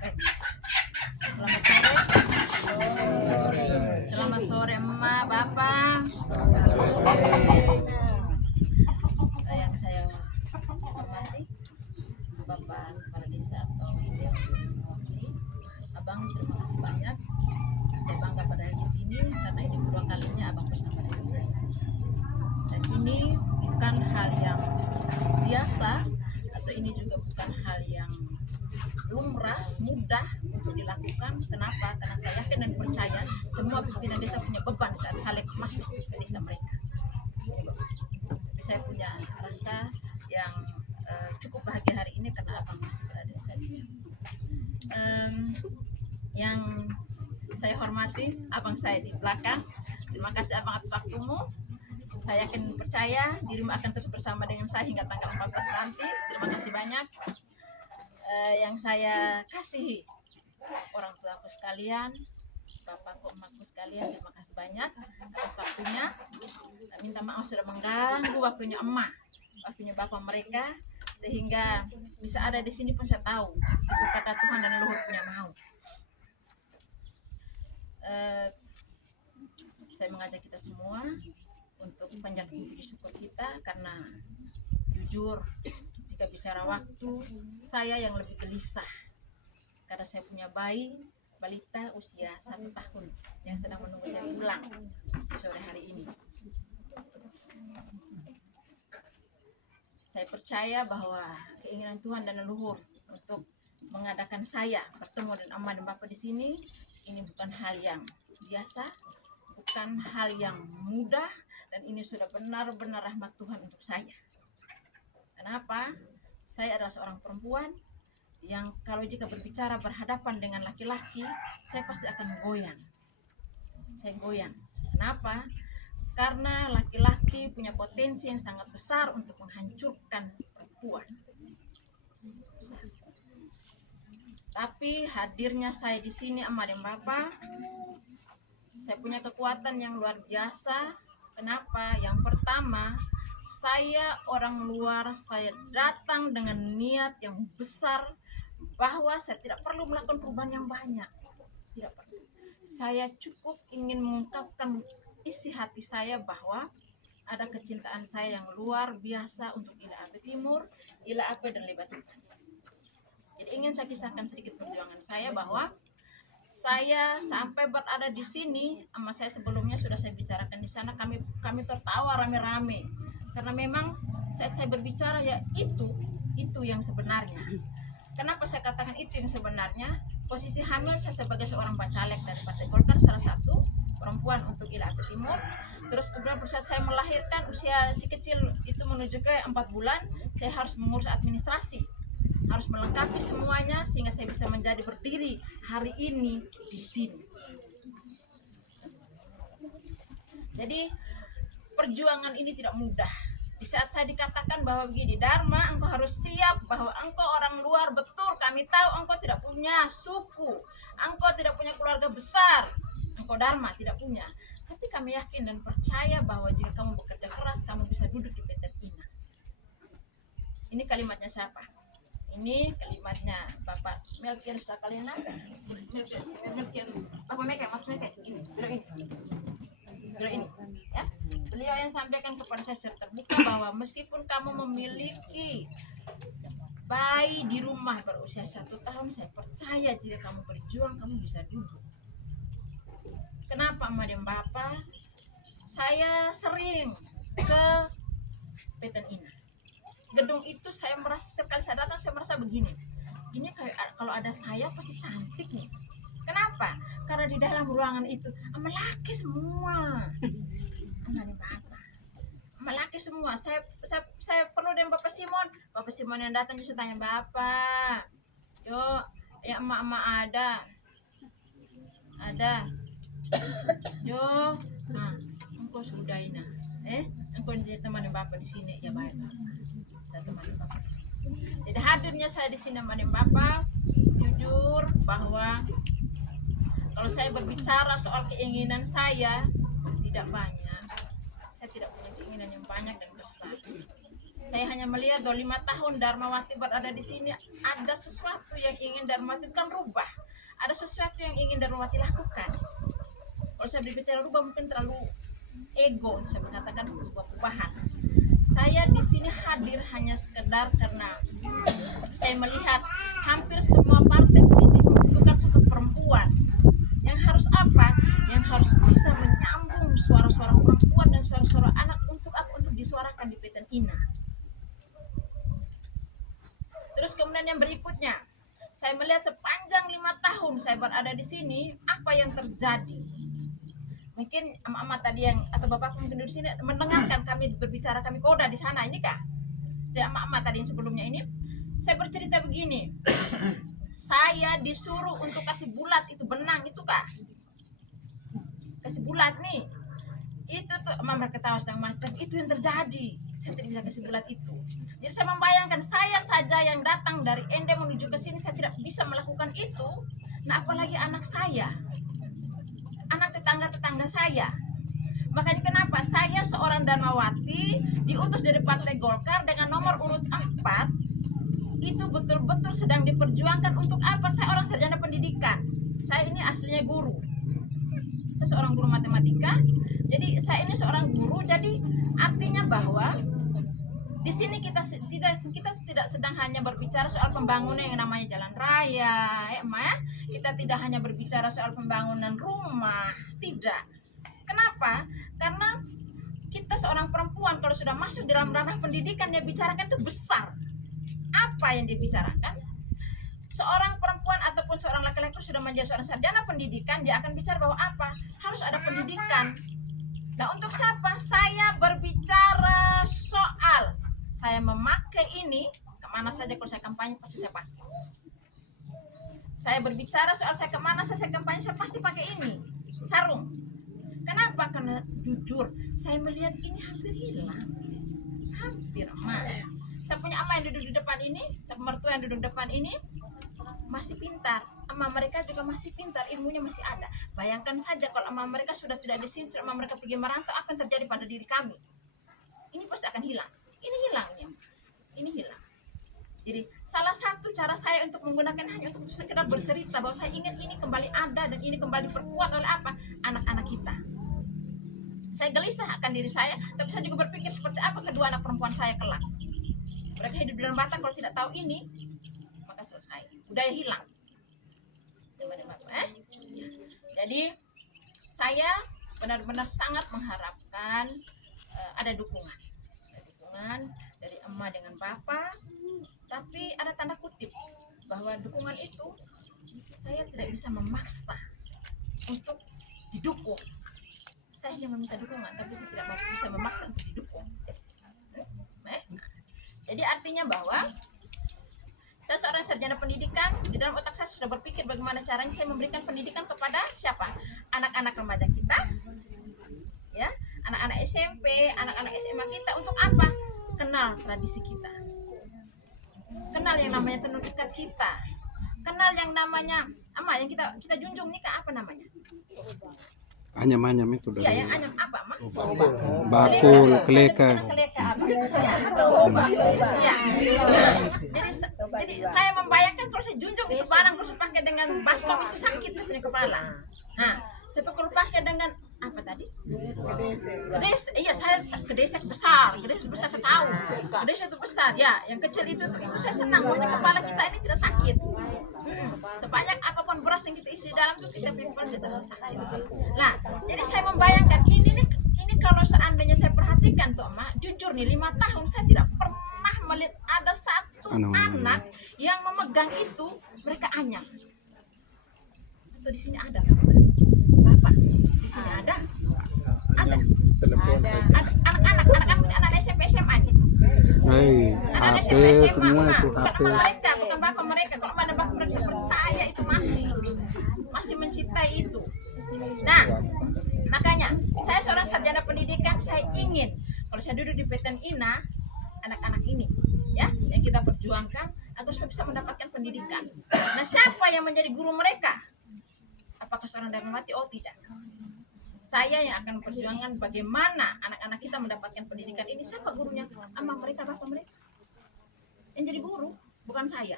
Baik. Selamat sore. Selamat sore, Emak, Bapak. Yang saya hormati, Bapak Kepala Desa atau Abang, terima kasih banyak. Saya bangga pada di sini karena ini kedua kalinya Abang bersama dengan saya. Dan ini bukan hal yang biasa atau ini juga bukan hal yang lumrah, mudah untuk dilakukan. Kenapa? Karena saya yakin dan percaya semua pimpinan desa punya beban saat caleg masuk ke desa mereka. Tapi saya punya rasa yang cukup bahagia hari ini karena Abang masih berada di sini. Yang saya hormati Abang saya di belakang, terima kasih Abang atas waktumu. Saya yakin percaya dirimu akan terus bersama dengan saya hingga tanggal 14 nanti. Terima kasih banyak. Yang saya kasihi orang tuaku sekalian, bapakku, emakku sekalian, terima kasih banyak atas waktunya. Minta maaf sudah mengganggu waktunya emak, waktunya bapak mereka, sehingga bisa ada di sini pun saya tahu itu kata Tuhan dan leluhur punya mau. Saya mengajak kita semua untuk panjatkan puji syukur kita karena jujur jika bicara waktu saya yang lebih gelisah karena saya punya balita usia 1 tahun yang sedang menunggu saya pulang sore hari ini. Saya percaya bahwa keinginan Tuhan dan leluhur untuk mengadakan saya bertemu dengan Amma dan Bapak di sini ini bukan hal yang biasa, bukan hal yang mudah, dan ini sudah benar-benar rahmat Tuhan untuk saya. Kenapa? Saya adalah seorang perempuan yang kalau jika berbicara berhadapan dengan laki-laki, saya pasti akan goyang. Saya goyang. Kenapa? Karena laki-laki punya potensi yang sangat besar untuk menghancurkan perempuan. Tapi hadirnya saya di sini Amma dan Bapak, saya punya kekuatan yang luar biasa. Kenapa? Yang pertama, saya orang luar, saya datang dengan niat yang besar bahwa saya tidak perlu melakukan perubahan yang banyak. Tidak perlu. Saya cukup ingin mengungkapkan isi hati saya bahwa ada kecintaan saya yang luar biasa untuk Ila Ape Timur, Ila Ape dan Leba Tutan. Jadi ingin saya kisahkan sedikit perjuangan saya bahwa saya sampai berada di sini, sama saya sebelumnya sudah saya bicarakan di sana, kami tertawa rame-rame karena memang saat saya berbicara ya itu yang sebenarnya. Kenapa saya katakan itu yang sebenarnya? Posisi hamil saya sebagai seorang bacalek dari Partai Golkar, salah satu perempuan untuk Ila Ape Timur. Terus kemudian saat saya melahirkan usia si kecil itu menuju ke 4 bulan, saya harus mengurus administrasi, harus melengkapi semuanya sehingga saya bisa menjadi berdiri hari ini di sini. Jadi perjuangan ini tidak mudah. Di saat saya dikatakan bahwa begini, Dharma, engkau harus siap bahwa engkau orang luar, betul kami tahu engkau tidak punya suku, engkau tidak punya keluarga besar, engkau Dharma tidak punya. Tapi kami yakin dan percaya bahwa jika kamu bekerja keras, kamu bisa duduk di PT Pina. Ini kalimatnya siapa? Ini kalimatnya Bapak Melkianus Lakalena. Melkianus, Bapak maksudnya kayak ini, beliau ini, ya. Beliau yang sampaikan kepada saya secara terbuka bahwa meskipun kamu memiliki bayi di rumah berusia 1 tahun, saya percaya jika kamu berjuang, kamu bisa duduk. Kenapa, Emak dan Bapak? Saya sering ke Peten Ina. Gedung itu saya merasa setiap kali saya datang saya merasa begini. Ini kayak kalau ada saya pasti cantik nih. Kenapa? Karena di dalam ruangan itu sama laki semua. Sama Bapak. Sama laki semua. Saya perlu dengan Bapak Simon. Bapak Simon yang datang bisa tanya Bapak. Yuk, ya emak-emak ada. Yo, engkau sudah ini. Engkau jadi teman Bapak di sini ya baik. Saya temani Bapak. Jadi hadirnya saya di sini temani Bapak, jujur bahwa kalau saya berbicara soal keinginan saya tidak banyak. Saya tidak punya keinginan yang banyak dan besar. Saya hanya melihat 5 tahun Darmawati berada di sini, ada sesuatu yang ingin Darmawati kan rubah. Ada sesuatu yang ingin Darmawati lakukan. Kalau saya berbicara rubah mungkin terlalu ego, saya mengatakan sebuah perubahan. Saya di sini hadir hanya sekedar karena saya melihat hampir semua partai politik membutuhkan sosok perempuan yang harus apa? Yang harus bisa menyambung suara-suara perempuan dan suara-suara anak untuk apa? Untuk disuarakan di PTN INA. Terus kemudian yang berikutnya, saya melihat sepanjang 5 tahun saya berada di sini, apa yang terjadi? Mungkin emak-emak tadi yang atau bapak mungkin di sini mendengarkan kami berbicara, kami koda di sana ini kah? Dan emak-emak tadi yang sebelumnya ini, saya bercerita begini. Saya disuruh untuk kasih bulat itu benang itu kah? Kasih bulat nih. Itu tuh emak ketawa sedang macam itu yang terjadi. Saya tidak bisa kasih bulat itu. Jadi saya membayangkan saya saja yang datang dari Ende menuju ke sini saya tidak bisa melakukan itu. Nah apalagi anak saya, anak tetangga-tetangga saya. Makanya kenapa saya seorang Darmawati diutus dari Partai Golkar dengan nomor urut 4 itu betul-betul sedang diperjuangkan untuk apa? Saya orang sarjana pendidikan. Saya ini aslinya guru. Saya seorang guru matematika. Jadi saya ini seorang guru. Jadi artinya bahwa di sini kita tidak sedang hanya berbicara soal pembangunan yang namanya jalan raya, ya, Ma? Kita tidak hanya berbicara soal pembangunan rumah, tidak. Kenapa? Karena kita seorang perempuan kalau sudah masuk dalam ranah pendidikan dia bicarakan itu besar. Apa yang dia bicarakan? Seorang perempuan ataupun seorang laki-laki sudah menjadi seorang sarjana pendidikan, dia akan bicara bahwa apa? Harus ada pendidikan. Nah, untuk siapa? Saya berbicara soal saya memakai ini kemana saja kalau saya kampanye pasti saya pakai. Saya berbicara soal saya kemana saya kampanye saya pasti pakai ini sarung. Kenapa? Karena jujur saya melihat ini hampir hilang, hampir emak. Saya punya ama yang duduk di depan ini, saya mertua yang duduk di depan ini masih pintar. Ama mereka juga masih pintar, ilmunya masih ada. Bayangkan saja kalau ama mereka sudah tidak di sini, ama mereka pergi merantau, apa yang terjadi pada diri kami? Ini pasti akan hilang. Ini hilang, ini hilang. Jadi salah satu cara saya untuk menggunakan hanya untuk sekedar bercerita bahwa saya ingin ini kembali ada dan ini kembali diperkuat oleh apa? Anak-anak kita. Saya gelisah akan diri saya, tapi saya juga berpikir seperti apa kedua anak perempuan saya kelak. Mereka hidup di dalam bata kalau tidak tahu ini, maka selesai. Budaya hilang. Jadi saya benar-benar sangat mengharapkan ada dukungan dari emak dengan bapak, tapi ada tanda kutip bahwa dukungan itu saya tidak bisa memaksa untuk didukung. Saya hanya meminta dukungan, tapi saya tidak bisa memaksa untuk didukung. Jadi artinya bahwa saya seorang sarjana pendidikan, di dalam otak saya sudah berpikir bagaimana caranya saya memberikan pendidikan kepada siapa? Anak-anak remaja kita, ya, anak-anak SMP, anak-anak SMA kita untuk apa? Kenal tradisi kita, kenal yang namanya tenun ikat kita, kenal yang namanya yang kita junjung nikah apa namanya? Anyam itu dari. Iya, yang anyam apa, Mak? Bakul, keleka. Apa? Ya. Jadi saya membayangkan kalau saya junjung itu barang kalau saya pakai dengan baskom itu sakit saya punya kepala. Nah, tapi kalau pakai dengan apa tadi? Kedesek. Iya, saya kedesek besar saya tahu. Kedesek itu besar, ya. Yang kecil itu saya senang. Pokoknya kepala kita ini tidak sakit. Sebanyak apapun beras yang kita isi di dalam itu kita pilih tidak sakit. Nah, jadi saya membayangkan ini kalau seandainya saya perhatikan tuh, Mak, jujur nih 5 tahun saya tidak pernah melihat ada satu anak yang memegang itu mereka anyam. Atau di sini ada Bapak? Di sini ada anak SMP SMA nih. Anak SMP SMA, bukan mereka, bukan bapak mereka. Kalau ada bapak mereka percaya itu masih mencintai itu. Nah, makanya saya seorang sarjana pendidikan, saya ingin kalau saya duduk di PTN INA, anak-anak ini, ya, yang kita perjuangkan agar supaya bisa mendapatkan pendidikan. Nah, siapa yang menjadi guru mereka? Apakah seorang Darmawati? Oh tidak. Saya yang akan perjuangkan bagaimana anak-anak kita mendapatkan pendidikan ini. Siapa gurunya? Ama mereka, bapak mereka. Yang jadi guru bukan saya.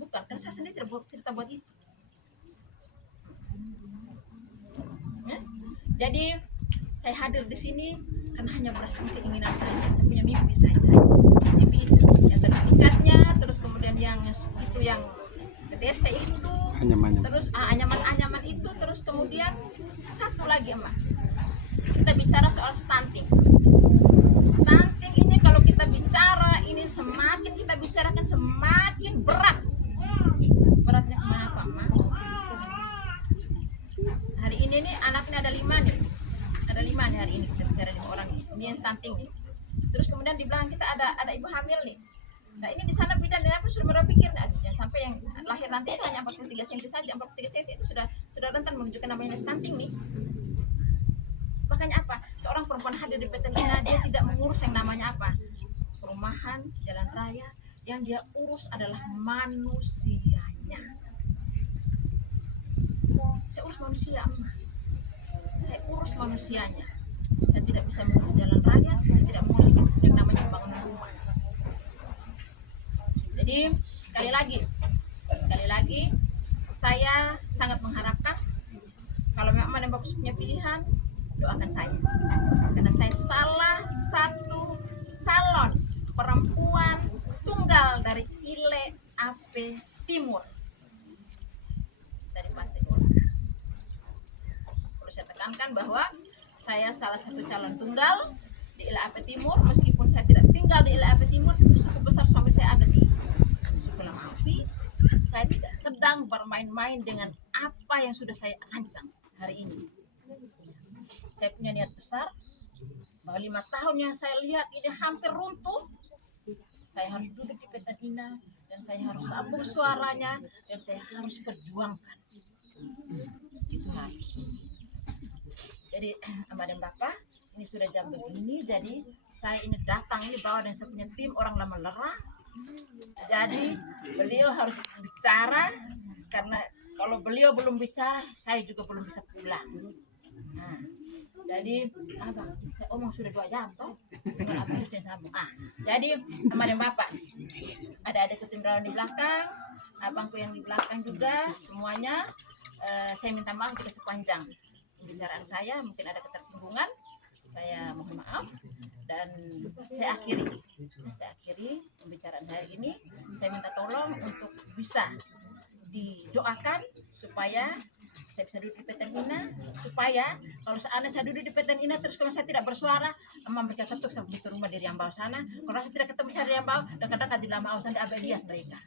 Bukan, karena saya sendiri tidak buat itu. Ya? Jadi saya hadir di sini karena hanya berdasarkan keinginan saya punya mimpi saja. Mimpi itu yang tingkatnya, terus kemudian yang itu yang desa itu, Anyam-anyam. terus anyaman-anyaman itu, terus kemudian satu lagi emak, kita bicara soal stunting. Stunting ini kalau kita bicara ini semakin kita bicarakan semakin berat. Beratnya kemana Pak emak? Hari ini nih anaknya ada 5 nih. Ada 5 nih hari ini kita bicara 5 orang nih. Ini yang stunting nih. Terus kemudian di belakang kita ada ibu hamil nih. Nah ini di sana bidan dan aku sudah berpikir, aduh jangan sampai yang lahir nanti itu hanya 43 cm saja. 43 cm itu sudah rentan menunjukkan namanya stunting nih. Makanya apa? Seorang perempuan hadir di PT Lina, dia tidak mengurus yang namanya apa? Perumahan, jalan raya. Yang dia urus adalah manusianya. Saya urus manusia, emak. Saya urus manusianya. Saya tidak bisa mengurus jalan raya, saya tidak mengurus yang namanya bangunan rumah. Jadi sekali lagi saya sangat mengharapkan kalau memang ada bagus punya pilihan, doakan saya, karena saya salah satu salon perempuan tunggal dari Ile Ape Timur dari Partai Golkar. Perlu saya tekankan bahwa saya salah satu calon tunggal di Ile Ape Timur, meskipun saya tidak tinggal di Ile Ape Timur, tapi suku besar suami saya ada di suku Lamapi. Saya tidak sedang bermain-main dengan apa yang sudah saya rancang hari ini. Saya punya niat besar bahwa 5 tahun yang saya lihat ini hampir runtuh. Saya harus duduk di PT Lina dan saya harus sambung suaranya dan saya harus perjuangkan. Itu harus. Jadi Mbak dan Bapak, ini sudah jam begini, jadi saya ini datang ini bawa dan saya punya tim orang lama lerah. Jadi beliau harus bicara, karena kalau beliau belum bicara, saya juga belum bisa pulang. Nah, jadi abang, saya omong sudah 2 jam toh, dengan apa yang saya sambung. Jadi Mbak dan Bapak, ada ketimbrawan di belakang, abangku yang di belakang juga, semuanya. Saya minta maaf jika sepanjang pembicaraan saya mungkin ada ketersinggungan. Saya mohon maaf dan saya akhiri pembicaraan hari ini. Saya minta tolong untuk bisa didoakan supaya saya bisa duduk di PT Lina, supaya kalau seandainya saya duduk di PT Lina terus kalau saya tidak bersuara, mereka ketuk saya di rumah di Riambau sana. Kalau saya tidak ketemu saya di Riambau, dekat-dekat di Lama Ausan di Abelias mereka.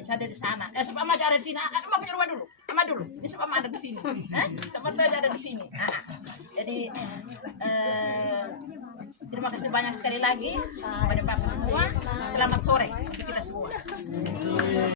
Saya ada di sana. Sebab Ama ada di sini. Ama punya rumah dulu. Ama dulu. Ini sebab Ama ada di sini. Sebab aja ada di sini. Jadi terima kasih banyak sekali lagi kepada Bapak semua. Selamat sore untuk kita semua.